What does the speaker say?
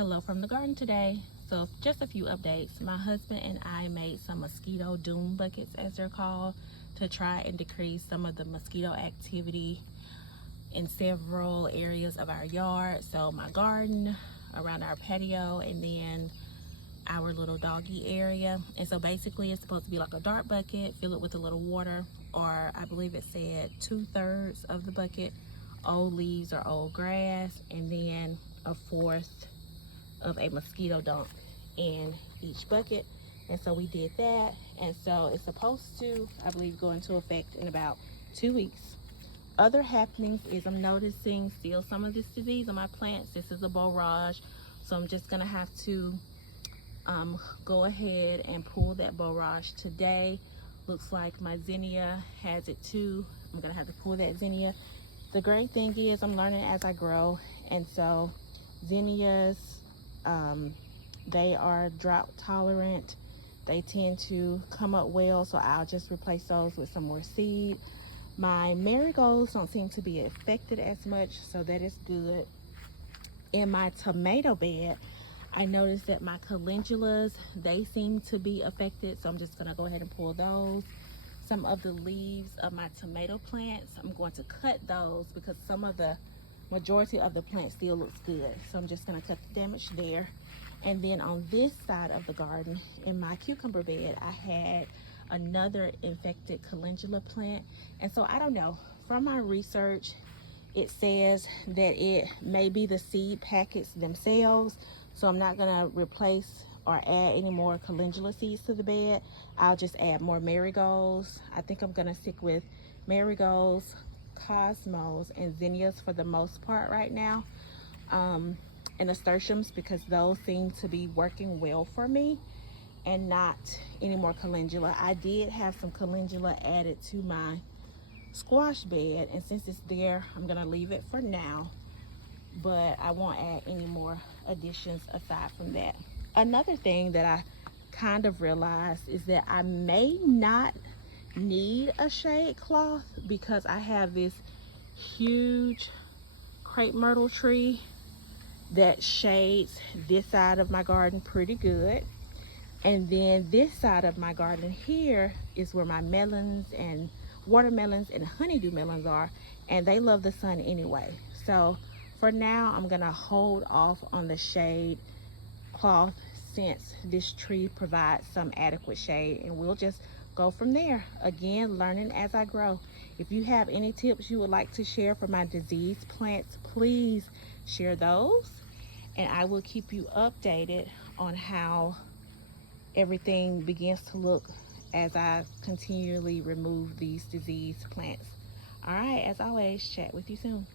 Hello from the garden today. So just a few updates. My husband and I made some mosquito doom buckets, as they're called, to try and decrease some of the mosquito activity in several areas of our yard. So my garden, around our patio, and then our little doggy area. And so basically it's supposed to be like a dark bucket, fill it with a little water, or I believe it said 2/3 of the bucket old leaves or old grass, and then a fourth of a mosquito dump in each bucket. And so we did that, and so it's supposed to, I believe, go into effect in about 2 weeks. Other happenings is I'm noticing still some of this disease on my plants. This is a borage, so I'm just gonna have to go ahead and pull that borage today. Looks like my zinnia has it too. I'm gonna have to pull that zinnia. The great thing is I'm learning as I grow, and so zinnias, they are drought tolerant. They tend to come up well, so I'll just replace those with some more seed. My marigolds don't seem to be affected as much, so that is good. In my tomato bed, I noticed that my calendulas, they seem to be affected, so I'm just gonna go ahead and pull those. Some of the leaves of my tomato plants, I'm going to cut those because some of the majority of the plant still looks good. So I'm just gonna cut the damage there. And then on this side of the garden, in my cucumber bed, I had another infected calendula plant. And so I don't know, from my research, it says that it may be the seed packets themselves. So I'm not gonna replace or add any more calendula seeds to the bed. I'll just add more marigolds. I think I'm gonna stick with marigolds, cosmos, and zinnias for the most part right now, and nasturtiums, because those seem to be working well for me, and not any more calendula. I did have some calendula added to my squash bed, and since it's there, I'm gonna leave it for now, but I won't add any more additions aside from that. Another thing that I kind of realized is that I may not need a shade cloth because I have this huge crape myrtle tree that shades this side of my garden pretty good, and then this side of my garden here is where my melons and watermelons and honeydew melons are, and they love the sun anyway. So for now, I'm gonna hold off on the shade cloth since this tree provides some adequate shade, and we'll just go from there. Again, learning as I grow. If you have any tips you would like to share for my diseased plants, please share those, and I will keep you updated on how everything begins to look as I continually remove these diseased plants. All right, as always, chat with you soon.